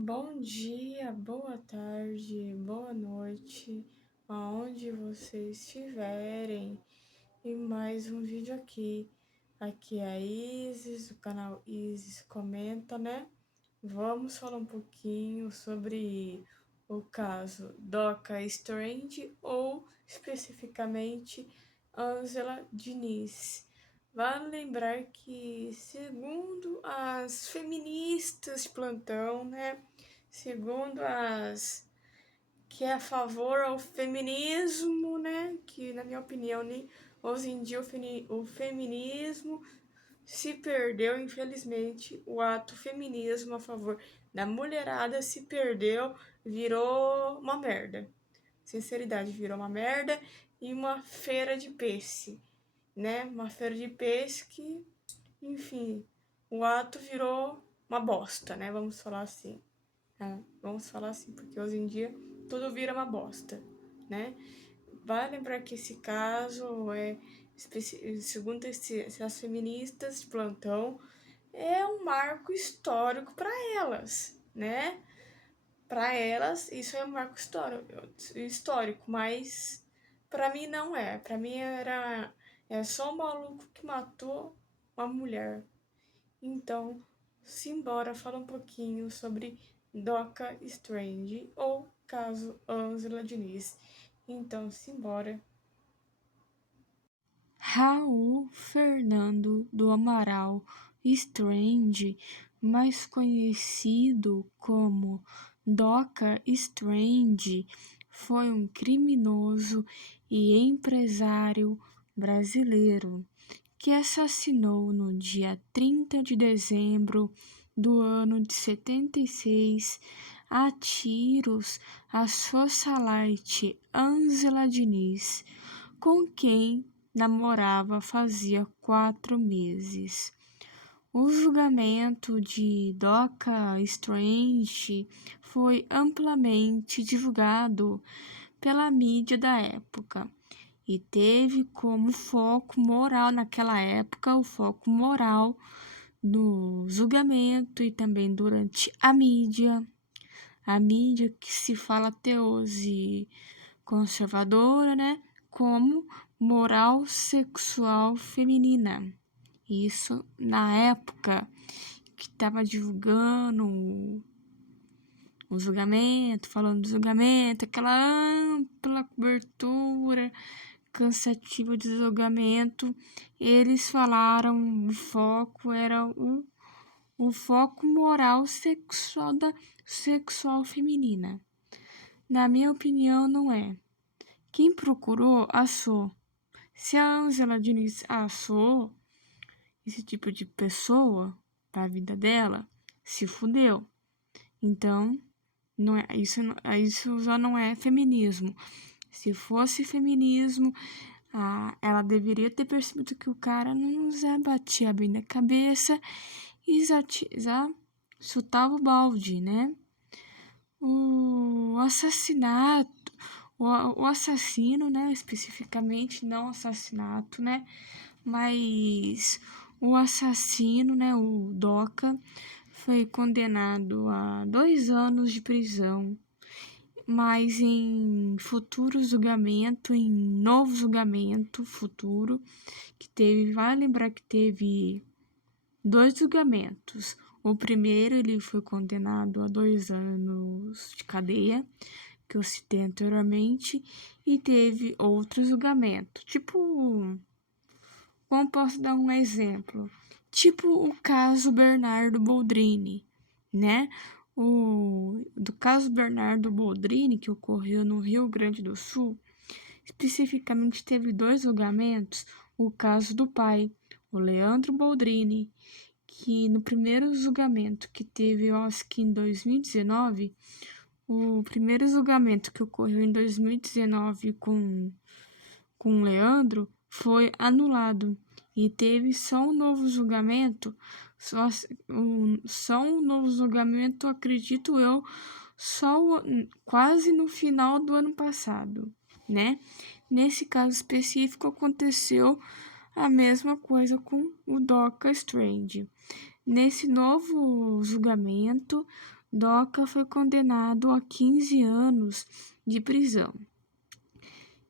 Bom dia, boa tarde, boa noite, aonde vocês estiverem, e mais um vídeo aqui. Aqui é a Isis, do canal Isis Comenta, né? Vamos falar um pouquinho sobre o caso Doca Strange ou especificamente Ângela Diniz. Vale lembrar que, segundo as feministas de plantão, né? Segundo as que é a favor ao feminismo, né? Que, na minha opinião, hoje em dia o feminismo se perdeu, infelizmente, o ato feminismo a favor da mulherada se perdeu, virou uma merda. Sinceridade, virou uma merda e uma feira de peixe, né? Uma feira de peixe que, enfim, o ato virou uma bosta, né? Vamos falar assim. Vamos falar assim, porque hoje em dia tudo vira uma bosta, né? Vale lembrar que esse caso segundo essas feministas de plantão, é um marco histórico para elas, né? Para elas, isso é um marco histórico, mas para mim não é. Para mim é só um maluco que matou uma mulher. Então, simbora falar um pouquinho sobre Doca Strange ou caso Ângela Diniz. Então, simbora. Raul Fernando do Amaral Strange, mais conhecido como Doca Strange, foi um criminoso e empresário brasileiro que assassinou no dia 30 de dezembro do ano de 76 a tiros a socialite Ângela Diniz, com quem namorava fazia 4 meses. O julgamento de Doca Strange foi amplamente divulgado pela mídia da época e teve como foco moral naquela época, o foco moral no julgamento e também durante a mídia que se fala até hoje conservadora, né? Como moral sexual feminina. Isso na época que estava divulgando o julgamento, falando do julgamento, aquela ampla cobertura cansativa de julgamento, eles falaram, o foco era o foco moral sexual feminina. Na minha opinião, não é. Quem procurou, achou. Se a Ângela Diniz achou esse tipo de pessoa para a vida dela, se fudeu. Então, não é, isso já não é feminismo. Se fosse feminismo, ela deveria ter percebido que o cara não já batia bem na cabeça e já chutava o balde, né? O assassinato, o assassino, né? Especificamente, não assassinato, né? Mas o assassino, né? O Doca, foi condenado a 2 anos de prisão, mas em futuro julgamento, em novo julgamento futuro, que teve, vale lembrar que teve 2 julgamentos. O primeiro, ele foi condenado a 2 anos de cadeia, que eu citei anteriormente, e teve outro julgamento. Tipo, como posso dar um exemplo? Tipo o caso Bernardo Boldrini, né? Do caso Bernardo Boldrini, que ocorreu no Rio Grande do Sul, especificamente teve 2 julgamentos. O caso do pai, o Leandro Boldrini, que no primeiro julgamento que teve, eu acho que em 2019, o primeiro julgamento que ocorreu em 2019 com o Leandro foi anulado e teve só um novo julgamento, só um novo julgamento, acredito eu, quase no final do ano passado, né? Nesse caso específico aconteceu a mesma coisa com o Doca Strange. Nesse novo julgamento, Doca foi condenado a 15 anos de prisão.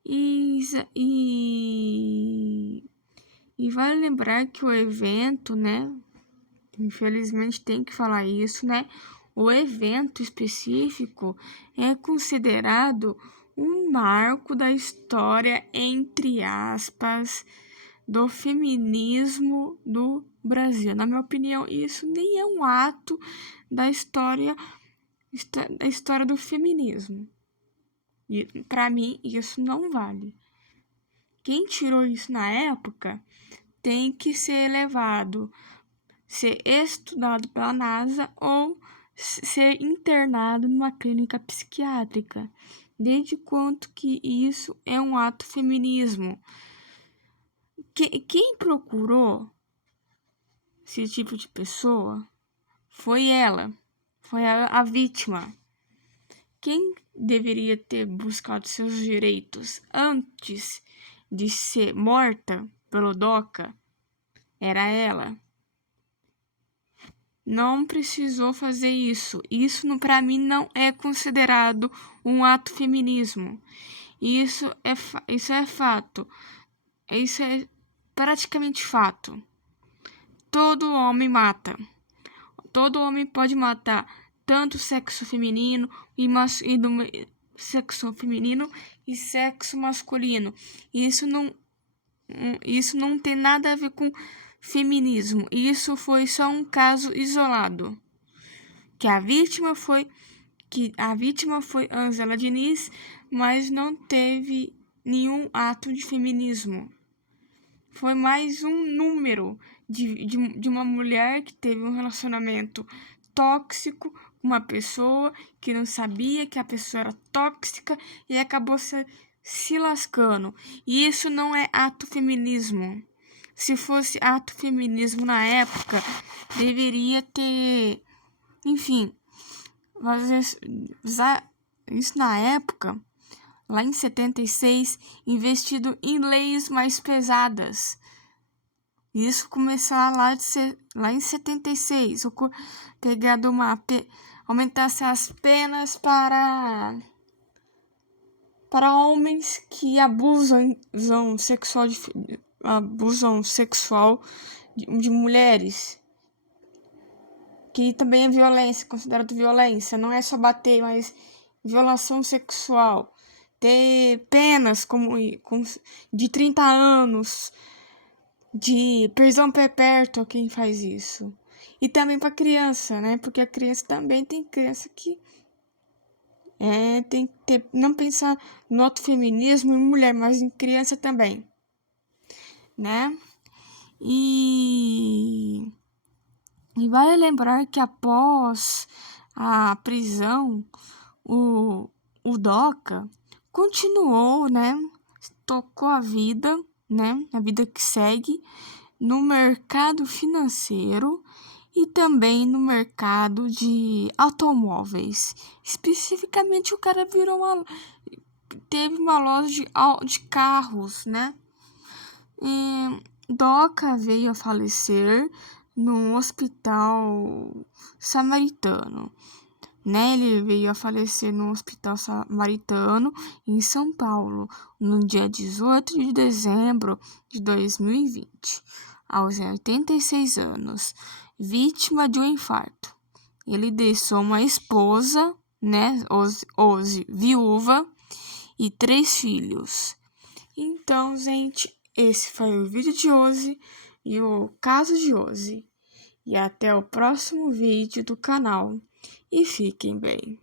E vale lembrar que o evento, né? Infelizmente tem que falar isso, né? O evento específico é considerado um marco da história, entre aspas, do feminismo do Brasil. Na minha opinião, isso nem é um ato da história do feminismo. E para mim, isso não vale. Quem tirou isso na época tem que ser levado, ser estudado pela NASA ou ser internado numa clínica psiquiátrica. Desde quanto que isso é um ato feminismo? Quem procurou esse tipo de pessoa foi ela, foi a vítima. Quem deveria ter buscado seus direitos antes de ser morta pelo Doca era ela. Não precisou fazer isso. Isso, para mim, não é considerado um ato feminismo. Isso é fato. Isso é praticamente fato. Todo homem mata. Todo homem pode matar tanto o sexo feminino e sexo feminino e sexo masculino. Isso não tem nada a ver com feminismo. Isso foi só um caso isolado. Que a vítima foi Ângela Diniz, mas não teve nenhum ato de feminismo. Foi mais um número de uma mulher que teve um relacionamento tóxico com uma pessoa que não sabia que a pessoa era tóxica e acabou se lascando. E isso não é ato feminismo. Se fosse ato feminismo na época, deveria ter, enfim, isso na época, lá em 76, investido em leis mais pesadas. Isso começar lá em 76, pegado aumentasse as penas para homens que abusam sexual de mulheres, que também é violência, considerado violência, não é só bater, mas violação sexual. Ter penas de 30 anos de prisão perpétua quem faz isso. E também para criança, né? Porque a criança também tem criança que tem que não pensar no outro feminismo em mulher, mas em criança também, né? E vale lembrar que após a prisão, o Doca continuou, né? Tocou a vida, né? A vida que segue no mercado financeiro e também no mercado de automóveis. Especificamente, o cara teve uma loja de carros, né? E Doca veio a falecer no hospital samaritano, né? Ele veio a falecer no hospital samaritano em São Paulo, no dia 18 de dezembro de 2020, aos 86 anos, vítima de um infarto. Ele deixou uma esposa, né, hoje viúva, e 3 filhos. Então, gente, esse foi o vídeo de hoje e o caso de hoje. E até o próximo vídeo do canal. E fiquem bem.